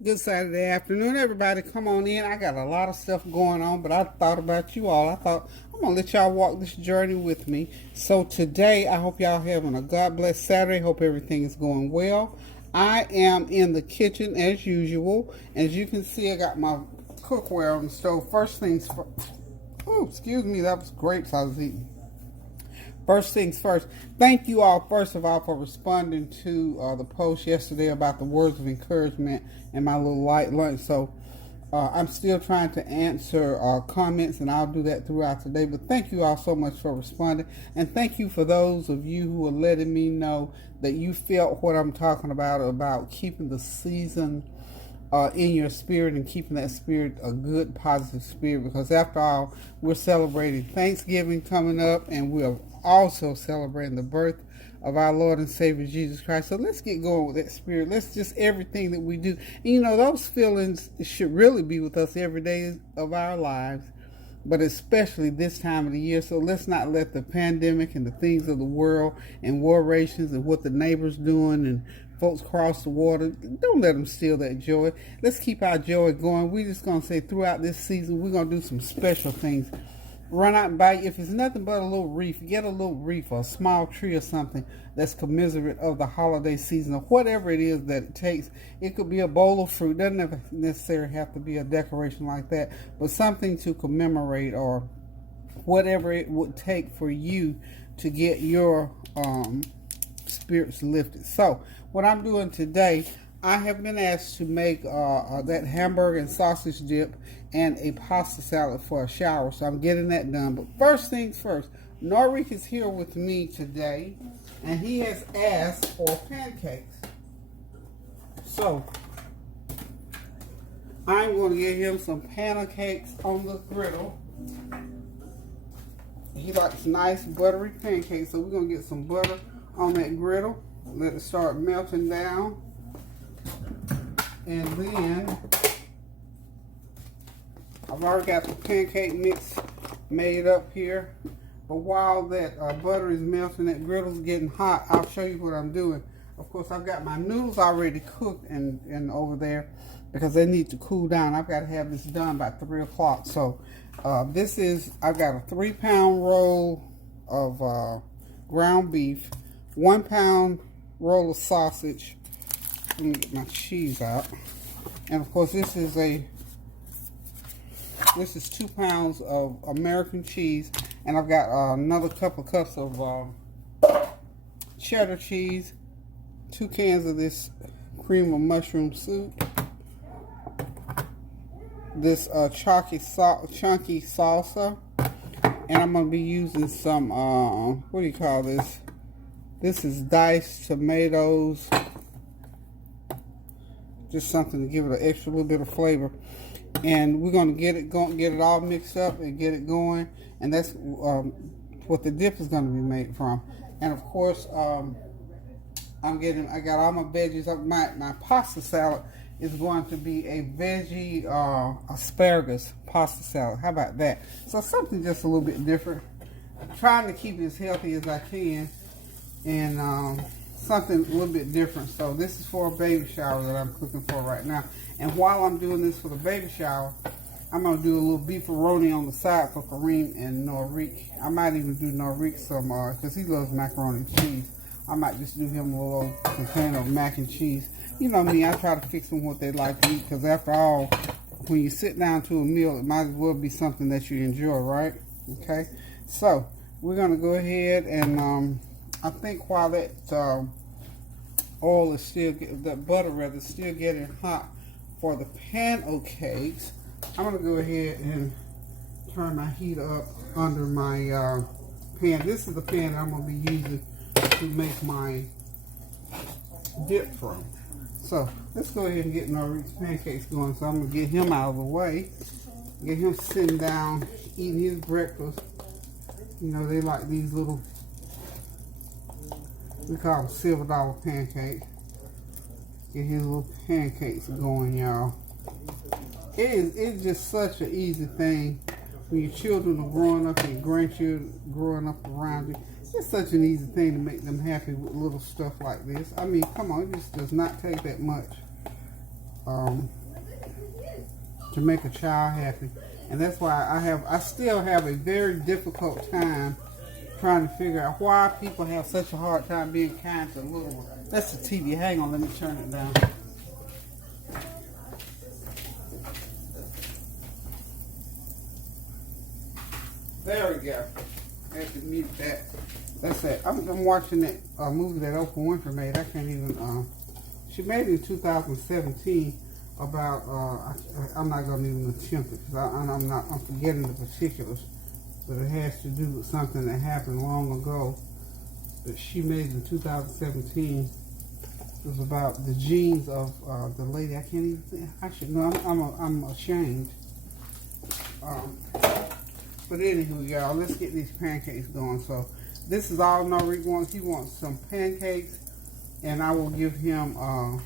Good Saturday afternoon, everybody. Come on in. I got a lot of stuff going on, but I thought about you all. I thought I'm going to let y'all walk this journey with me. So today, I hope y'all having a God bless Saturday. Hope everything is going well. I am in the kitchen as usual. As you can see, I got my cookware on the stove. First things first. Oh, excuse me. That was grapes I was eating. First things first, thank you all, first of all, for responding to the post yesterday about the words of encouragement and my little light lunch. So I'm still trying to answer comments, and I'll do that throughout the day. But thank you all so much for responding. And thank you for those of you who are letting me know that you felt what I'm talking about keeping the season in your spirit and keeping that spirit a good, positive spirit. Because after all, we're celebrating Thanksgiving coming up, and we're also celebrating the birth of our Lord and Savior Jesus Christ. So let's get going with that spirit. Let's just everything that we do. And you know, those feelings should really be with us every day of our lives, but especially this time of the year. So let's not let the pandemic and the things of the world and war rations and what the neighbors doing and folks cross the water, don't let them steal that joy. Let's keep our joy going. We're just going to say throughout this season, we're going to do some special things. Run out and buy, if it's nothing but a little wreath, get a little wreath or a small tree or something that's commiserate of the holiday season or whatever it is that it takes. It could be a bowl of fruit. Doesn't necessarily have to be a decoration like that, but something to commemorate or whatever it would take for you to get your spirits lifted. So what I'm doing today, I have been asked to make that hamburger and sausage dip and a pasta salad for a shower. So I'm getting that done. But first things first, Norik is here with me today, and he has asked for pancakes. So I'm going to get him some pancakes on the griddle. He likes nice buttery pancakes, so we're going to get some butter on that griddle. Let it start melting down. And then I've already got the pancake mix made up here. But while that butter is melting, that griddle's getting hot, I'll show you what I'm doing. Of course, I've got my noodles already cooked and over there because they need to cool down. I've got to have this done by 3 o'clock. So I've got a 3-pound roll of ground beef, 1-pound roll of sausage. Let me get my cheese out. And of course, this is 2 pounds of American cheese, and I've got another couple cups of cheddar cheese, 2 cans of this cream of mushroom soup, this chunky salsa, and I'm going to be using some, what do you call this? This is diced tomatoes, just something to give it an extra little bit of flavor. And we're going to get it all mixed up and get it going. And that's what the dip is going to be made from. And of course, I got all my veggies. My pasta salad is going to be a veggie asparagus pasta salad. How about that? So something just a little bit different. I'm trying to keep it as healthy as I can. And something a little bit different. So this is for a baby shower that I'm cooking for right now. And while I'm doing this for the baby shower, I'm going to do a little beefaroni on the side for Kareem and Norik. I might even do Norik some, because he loves macaroni and cheese. I might just do him a little container of mac and cheese. You know me, I try to fix them what they like to eat, because after all, when you sit down to a meal, it might as well be something that you enjoy, right? Okay? So, we're going to go ahead and, I think while that that butter rather, is still getting hot for the pancakes, I'm going to go ahead and turn my heat up under my pan. This is the pan I'm going to be using to make my dip from. So let's go ahead and get Norik's pancakes going. So I'm going to get him out of the way, get him sitting down, eating his breakfast. You know, they like these little, we call them $silver pancakes. Get his little pancakes going, y'all. It's just such an easy thing when your children are growing up and your grandchildren growing up around you. It's such an easy thing to make them happy with little stuff like this. I mean, come on, it just does not take that much. to make a child happy. And that's why I still have a very difficult time trying to figure out why people have such a hard time being kind to little ones. That's the TV. Hang on, let me turn it down. There we go. I have to mute that. That's it. I'm watching that movie that Oprah Winfrey made. I can't even. She made it in 2017 about. I'm not gonna even attempt it because I'm forgetting the particulars. But it has to do with something that happened long ago that she made in 2017. It was about the genes of the lady. I can't even think. I should know. I'm ashamed. But anywho, y'all, let's get these pancakes going. So this is all Norique wants. He wants some pancakes, and I will give him a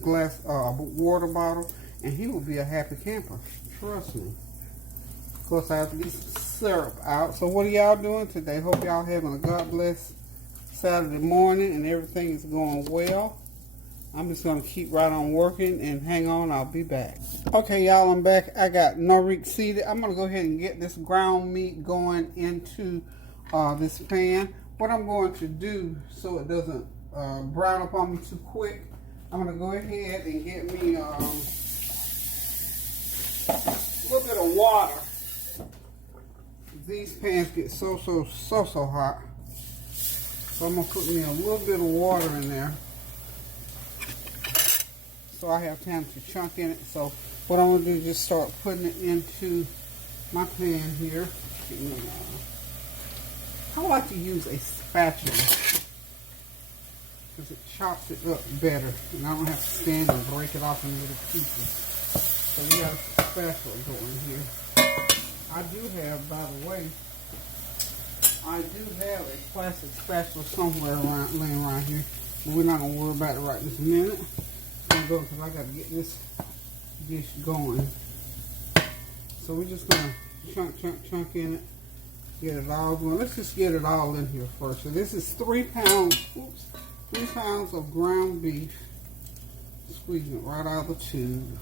glass, a water bottle, and he will be a happy camper. Trust me. Of course, I have to get some syrup out. So what are y'all doing today? Hope y'all having a God bless Saturday morning and everything is going well. I'm just going to keep right on working and hang on. I'll be back. Okay, y'all, I'm back. I got Norique seated. I'm going to go ahead and get this ground meat going into this pan. What I'm going to do so it doesn't brown up on me too quick, I'm going to go ahead and get me a little bit of water. These pans get so hot. So I'm going to put me a little bit of water in there, so I have time to chunk in it. So what I'm going to do is just start putting it into my pan here. I like to use a spatula because it chops it up better, and I don't have to stand and break it off in little pieces. So we got a spatula going here. I do have, by the way, I do have a plastic spatula somewhere laying around here, but we're not going to worry about it right this minute. I'm going because I got to get this dish going. So we're just going to chunk in it, get it all going. Let's just get it all in here first. So this is 3 pounds, 3 pounds of ground beef. Squeezing it right out of the tube.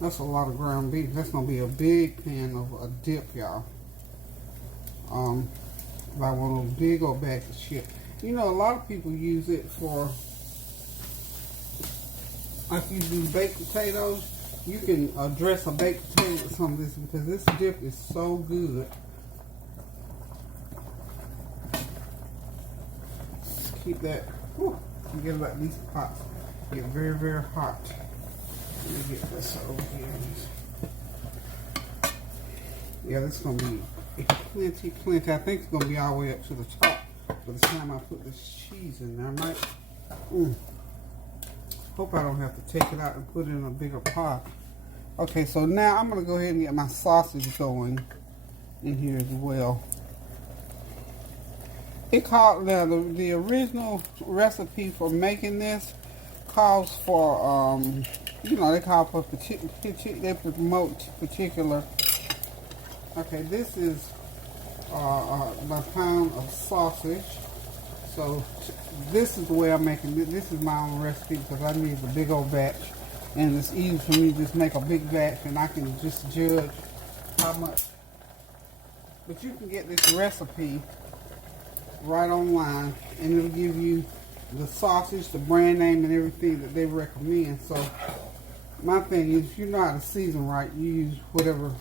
That's a lot of ground beef. That's going to be a big pan of a dip, y'all. About one of those big old bags of chips. You know, a lot of people use it for, like you do baked potatoes, you can dress a baked potato with some of this because this dip is so good. Just keep that, whew, forget about these pots. Get very, very hot. Let me get this over here. Yeah, this is going to be plenty. I think it's going to be all the way up to the top by the time I put this cheese in there. I might, hope I don't have to take it out and put it in a bigger pot. Okay, so now I'm going to go ahead and get my sausage going in here as well. It called, now the original recipe for making this calls for, you know, they call for they promote particular. Okay, this is a pound of sausage. So this is the way I'm making it. This is my own recipe because I need a big old batch, and it's easy for me to just make a big batch, and I can just judge how much. But you can get this recipe right online, and it'll give you the sausage, the brand name, and everything that they recommend. So my thing is, if you know how to season right, you use whatever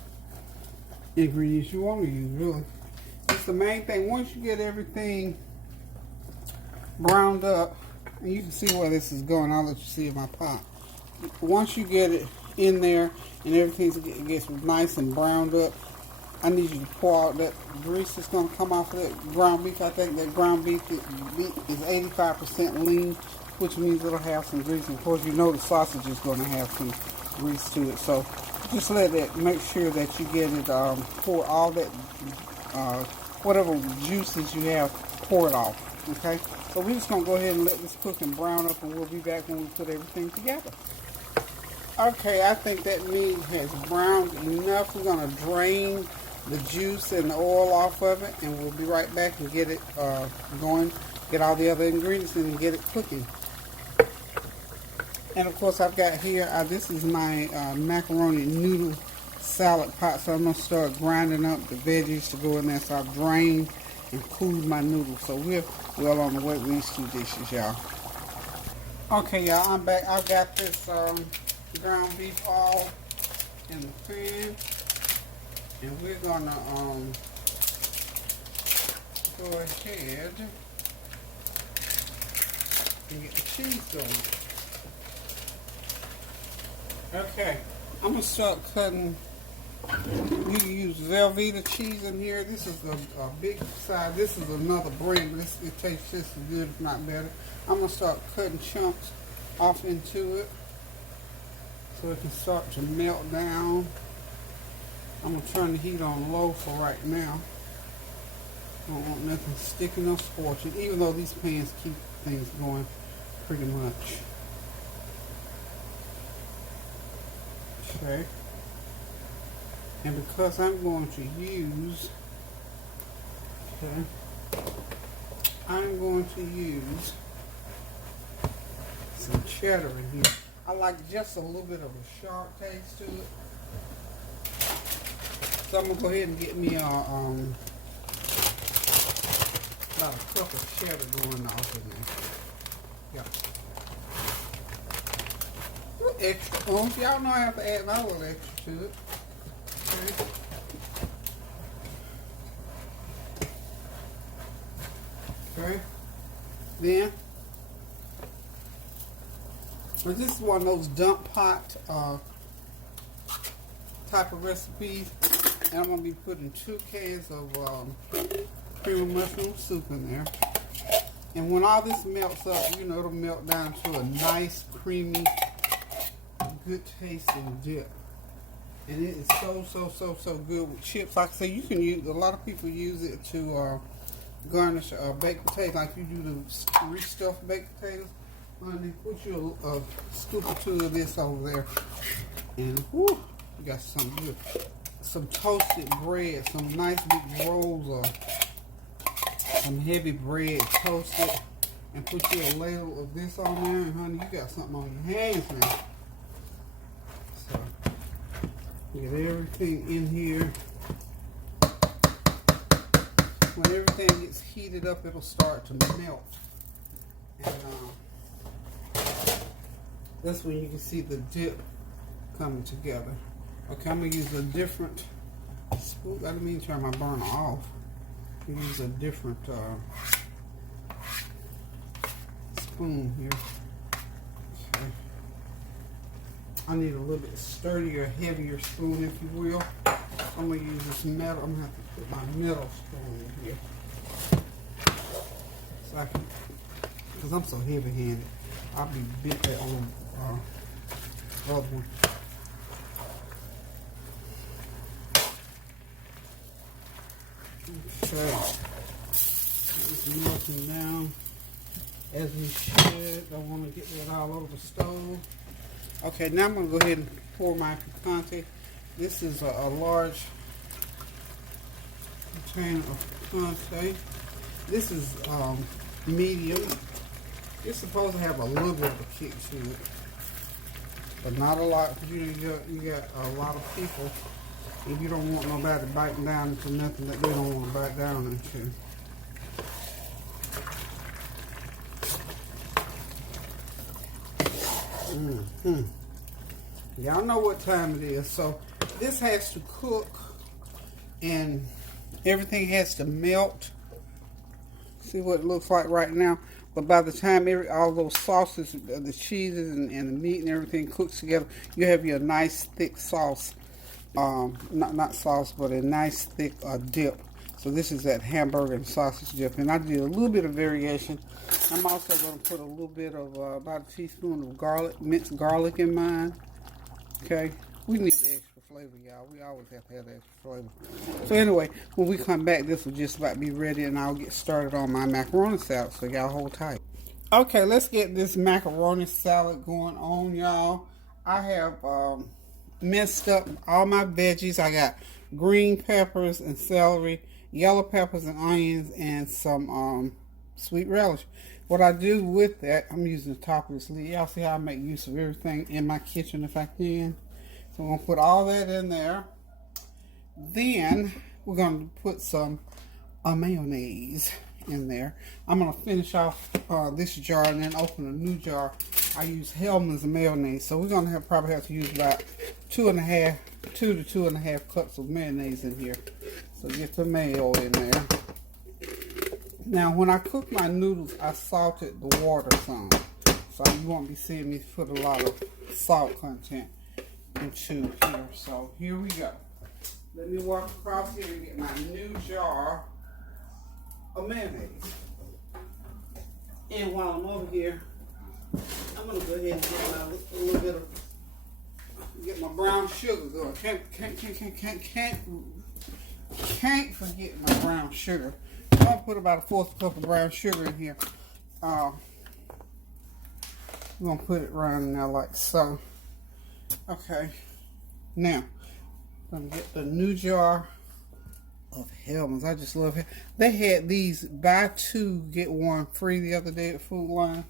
ingredients you want to use, really. It's the main thing. Once you get everything browned up, and you can see where this is going, I'll let you see in my pot. Once you get it in there and everything gets nice and browned up, I need you to pour out that grease that's going to come off of that ground beef. I think that ground beef is 85% lean, which means it'll have some grease. And of course, you know the sausage is going to have some grease to it. So just let it, make sure that you get it, pour all that, whatever juices you have, pour it off. Okay? So we're just going to go ahead and let this cook and brown up, and we'll be back when we put everything together. Okay, I think that meat has browned enough. We're going to drain the juice and the oil off of it, and we'll be right back and get it going, get all the other ingredients in and get it cooking. And of course I've got here, this is my macaroni noodle salad pot, so I'm going to start grinding up the veggies to go in there. So I've drained and cooled my noodles. So we're well on the way with these two dishes, y'all. Okay, y'all, I'm back. I've got this ground beef all in the pan, and we're going to go ahead and get the cheese going. Okay, I'm going to start cutting. You can use Velveeta cheese in here. This is a big size. This is another brand. It tastes just as good, if not better. I'm going to start cutting chunks off into it so it can start to melt down. I'm going to turn the heat on low for right now. I don't want nothing sticking or scorching, even though these pans keep things going pretty much. Okay. And because I'm going to use, some cheddar in here. I like just a little bit of a sharp taste to it. So I'm going to go ahead and get me about a cup of cheddar going off in there. Yeah. A little extra oomph. Y'all know I have to add my little extra to it. Okay. Then, this is one of those dump pot type of recipes, and I'm going to be putting 2 cans of cream of mushroom soup in there. And when all this melts up, you know, it'll melt down to a nice, creamy, good tasting dip. And it is so good with chips. Like I say, you can use, a lot of people use it to garnish baked potatoes, like you do the restuffed baked potatoes. Honey, put you a scoop or 2 of this over there, and whoo, you got some good, some toasted bread, some nice big rolls of some heavy bread toasted, and put you a ladle of this on there, and honey, you got something on your hands now. So, get everything in here. When everything gets heated up, it'll start to melt. And that's when you can see the dip coming together. Okay, I'm going to use a different spoon. I didn't mean to turn my burner off. I'm going to use a different spoon here. Okay. I need a little bit sturdier, heavier spoon, if you will. I'm going to use this metal. I'm going to have to put my metal spoon in here. So I can, because I'm so heavy-handed, I'll be bit that on other one. Okay. It's melting down as we should. I want to get that all over the stove. Okay, now I'm going to go ahead and pour my picante. This is a large container of picante. This is medium. It's supposed to have a little bit of a kick to it, but not a lot. You got a lot of people, and you don't want nobody biting down into nothing that they don't want to bite down into. Y'all know what time it is, so this has to cook and everything has to melt. See what it looks like right now. But by the time all those sauces, the cheeses and the meat and everything cooks together, you have your nice thick sauce. Not sauce, but a nice thick dip. So this is that hamburger and sausage dip. And I did a little bit of variation. I'm also going to put a little bit of, about a teaspoon of garlic, minced garlic in mine. Okay. We need the extra flavor, y'all. We always have to have the extra flavor. So anyway, when we come back, this will just about be ready, and I'll get started on my macaroni salad. So y'all hold tight. Okay, let's get this macaroni salad going on, y'all. I have minced up all my veggies. I got green peppers and celery, yellow peppers and onions, and some sweet relish. What I do with that, I'm using the top of this lid. Y'all see how I make use of everything in my kitchen if I can. So I'm going to put all that in there. Then we're going to put some mayonnaise in there. I'm going to finish off this jar and then open a new jar. I use Hellmann's mayonnaise. So we're going to probably have to use about 2 to 2.5 cups of mayonnaise in here. So get the mayo in there. Now, when I cook my noodles, I salted the water some. So you won't be seeing me put a lot of salt content into here. So here we go. Let me walk across here and get my new jar of mayonnaise. And while I'm over here, I'm going to go ahead and get a little bit of, get my brown sugar going. Can't forget my brown sugar. I'm going to put about a 1/4 cup of brown sugar in here. I'm going to put it right in there like so. Okay. Now, I'm going to get the new jar of Hellmann's. I just love it. They had these buy 2, get 1 free the other day at Food Line.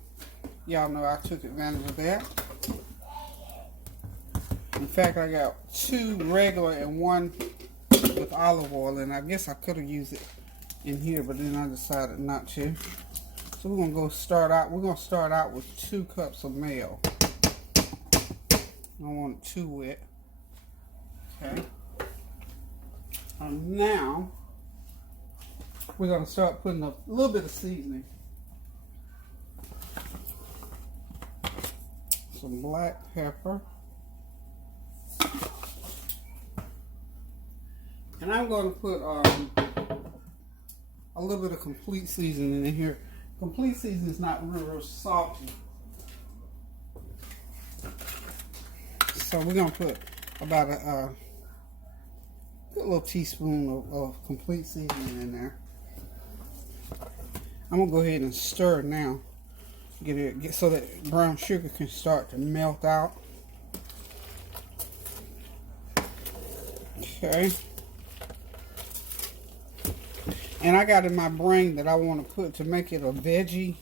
Y'all know I took advantage of that. In fact, I got 2 regular and 1 with olive oil, and I guess I could have used it in here, but then I decided not to. So we're gonna start out with 2 cups of mayo. I don't want it too wet. Okay. Now we're gonna start putting a little bit of seasoning. Some black pepper. And I'm going to put a little bit of complete seasoning in here. Complete seasoning is not real salty. So we're going to put about a good little teaspoon of complete seasoning in there. I'm going to go ahead and stir now. Get so that brown sugar can start to melt out. Okay. And I got in my brain that I want to put, to make it a veggie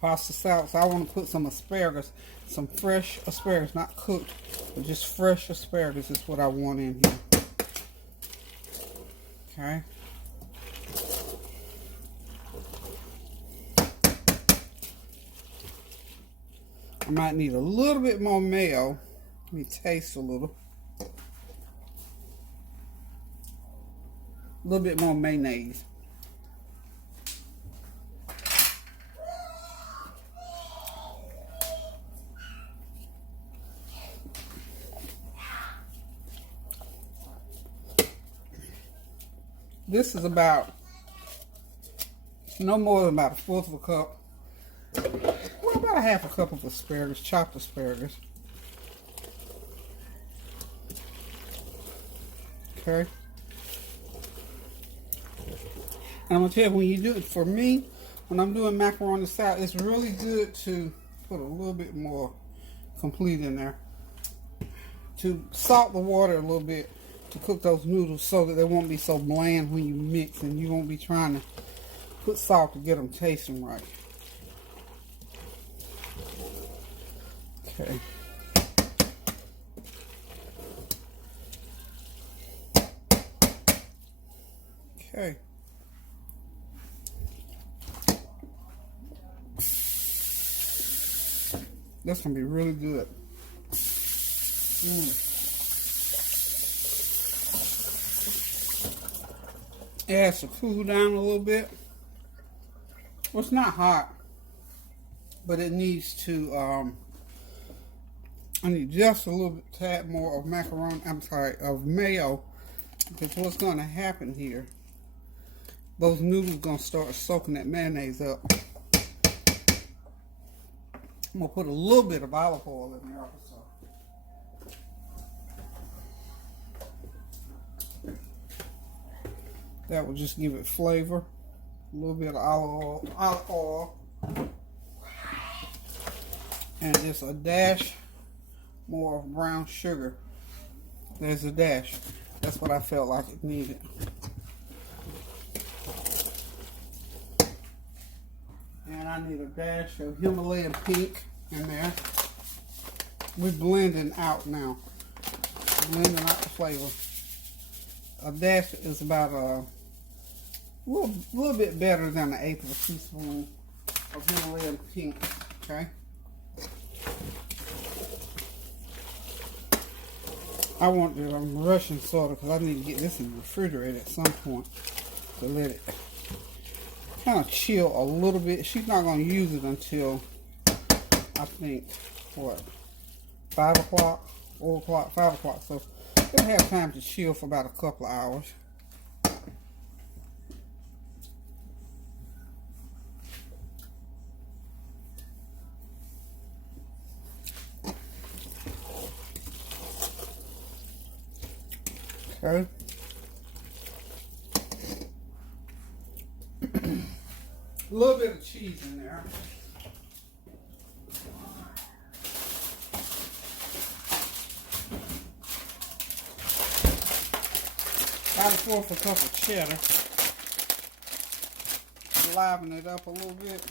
pasta salad, so I want to put some asparagus, some fresh asparagus, not cooked, but just fresh asparagus is what I want in here. Okay. I might need a little bit more mayo. Let me taste a little. A little bit more mayonnaise. This is about no more than about 1/4 of a cup. Well, about a 1/2 cup of asparagus, chopped asparagus. Okay. And I'm going to tell you, when you do it, for me, when I'm doing macaroni salad, it's really good to put a little bit more complete in there. To salt the water a little bit to cook those noodles so that they won't be so bland when you mix, and you won't be trying to put salt to get them tasting right. Okay. Okay. That's going to be really good. It has to cool down a little bit. Well, it's not hot, but it needs to, I need just a little bit, tad more of of mayo, because what's going to happen here, those noodles are going to start soaking that mayonnaise up. I'm going to put a little bit of olive oil in there also. That will just give it flavor. A little bit of olive oil. And just a dash more brown sugar. There's a dash. That's what I felt like it needed. And I need a dash of Himalayan pink in there. We're blending out now. Blending out the flavor. A dash is about a little bit better than an eighth of a teaspoon of Himalayan pink. Okay. I'm rushing sort of because I need to get this in the refrigerator at some point to let it kind of chill a little bit. She's not going to use it until I think what 5 o'clock, 4 o'clock, 5 o'clock. So it'll have time to chill for about a couple of hours. Okay. A little bit of cheese in there. About a fourth a cup of cheddar. Liven it up a little bit.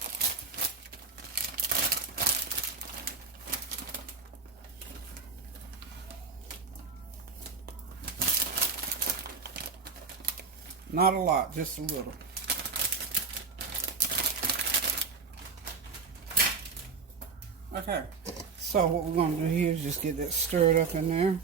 Not a lot, just a little. Okay, so what we're going to do here is just get that stirred up in there.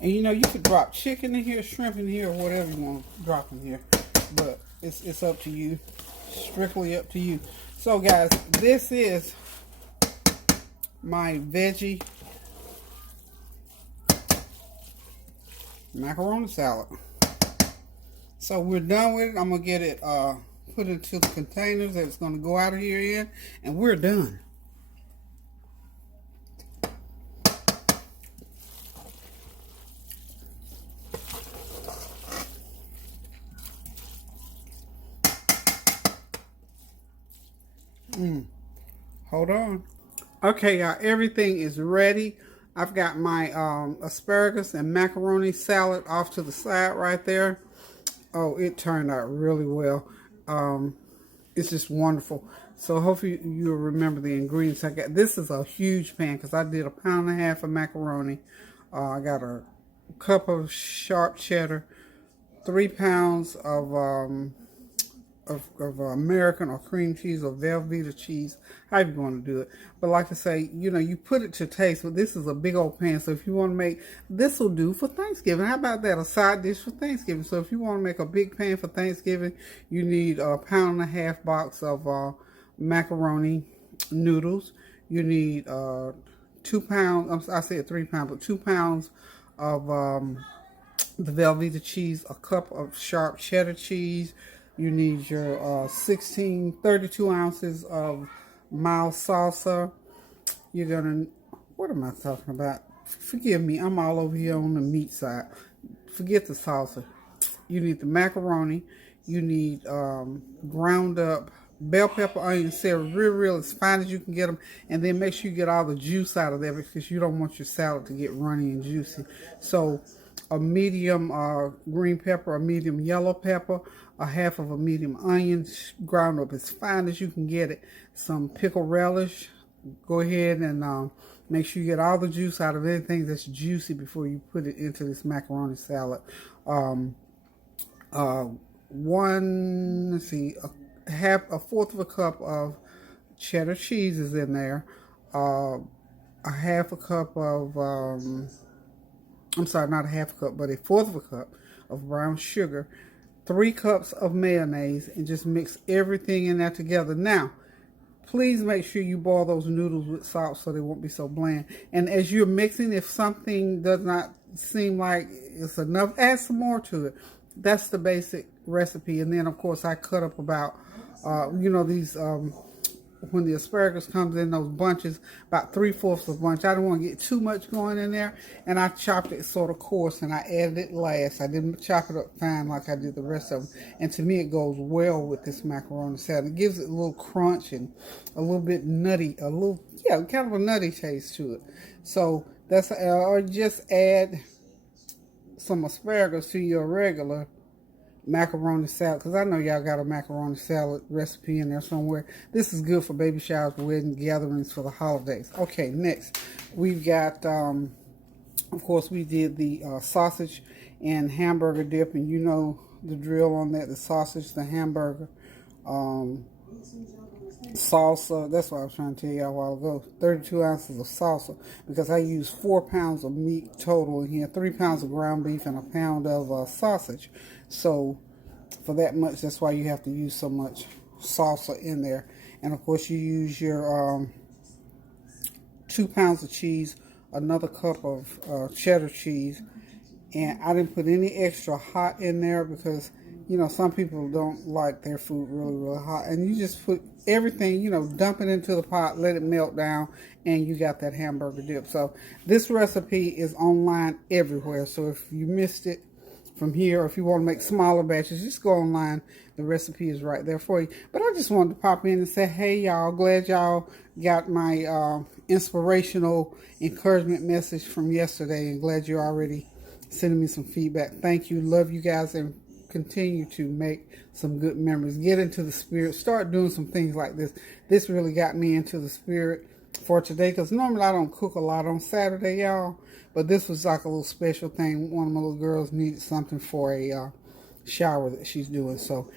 And you know, you could drop chicken in here, shrimp in here, or whatever you want to drop in here. But it's up to you. Strictly up to you. So guys, this is my veggie macaroni salad. So we're done with it. I'm going to get it put into the containers that it's going to go out of here in. And we're done. Hold on. Okay, y'all, everything is ready. I've got my asparagus and macaroni salad off to the side right there. Oh, it turned out really well. It's just wonderful. So hopefully you'll remember the ingredients I got. This is a huge pan because I did 1.5 pounds of macaroni. I got a cup of sharp cheddar, 3 pounds of American or cream cheese or Velveeta cheese, however you want to do it. But like I say, you know, you put it to taste, but this is a big old pan. So if you want to make, this will do for Thanksgiving. How about that? A side dish for Thanksgiving. So if you want to make a big pan for Thanksgiving, you need 1.5 pound box of macaroni noodles. You need 2 pounds, I said 3 pounds, but 2 pounds of the Velveeta cheese, a cup of sharp cheddar cheese. You need your 32 ounces of mild salsa. You're gonna, what am I talking about? Forgive me, I'm all over here on the meat side. Forget the salsa. You need the macaroni. You need ground up bell pepper, onion, celery, real as fine as you can get them. And then make sure you get all the juice out of there because you don't want your salad to get runny and juicy. So a medium green pepper, a medium yellow pepper, a half of a medium onion, ground up as fine as you can get it. Some pickle relish. Go ahead and make sure you get all the juice out of anything that's juicy before you put it into this macaroni salad. A fourth of a cup of cheddar cheese is in there. A half a cup of I'm sorry, not a half a cup, but a fourth of a cup of brown sugar, 3 cups of mayonnaise, and just mix everything in there together. Now, please make sure you boil those noodles with salt so they won't be so bland. And as you're mixing, if something does not seem like it's enough, add some more to it. That's the basic recipe. And then, of course, I cut up about, these when the asparagus comes in those bunches, about 3/4 of a bunch. I don't want to get too much going in there, and I chopped it sort of coarse, and I added it last. I didn't chop it up fine like I did the rest of them, and to me it goes well with this macaroni salad. It gives it a little crunch and a little bit nutty, kind of a nutty taste to it. So that's, or just add some asparagus to your regular macaroni salad, because I know y'all got a macaroni salad recipe in there somewhere. This is good for baby showers, wedding gatherings, for the holidays. Okay, next we've got, of course, we did the sausage and hamburger dip, and you know the drill on that: the sausage, the hamburger, salsa. That's what I was trying to tell you a while ago. 32 ounces of salsa, because I use 4 pounds of meat total in here, 3 pounds of ground beef, and a pound of sausage. So for that much, that's why you have to use so much salsa in there. And of course, you use your 2 pounds of cheese, another cup of cheddar cheese, and I didn't put any extra hot in there because, you know, some people don't like their food really, really hot. And you just put everything, you know, dump it into the pot, let it melt down, and you got that hamburger dip. So this recipe is online everywhere. So if you missed it from here, or if you want to make smaller batches, just go online. The recipe is right there for you. But I just wanted to pop in and say, hey, y'all, glad y'all got my inspirational encouragement message from yesterday, and glad you're already sending me some feedback. Thank you. Love you guys, and continue to make some good memories. Get into the spirit. Start doing some things like this. This really got me into the spirit for today, because normally I don't cook a lot on Saturday, y'all. But this was like a little special thing. One of my little girls needed something for a shower that she's doing. So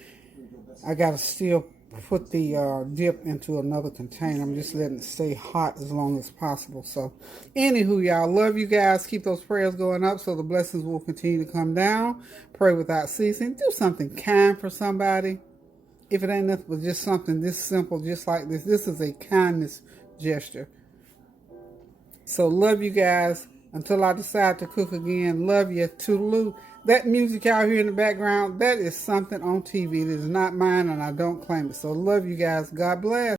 I got to still put the dip into another container. I'm just letting it stay hot as long as possible. So anywho, y'all, love you guys. Keep those prayers going up so the blessings will continue to come down. Pray without ceasing. Do something kind for somebody. If it ain't nothing but just something this simple, just like this. This is a kindness gesture. So love you guys. Until I decide to cook again, love you. Toodaloo. That music out here in the background, that is something on TV. It is not mine, and I don't claim it. So love you guys. God bless.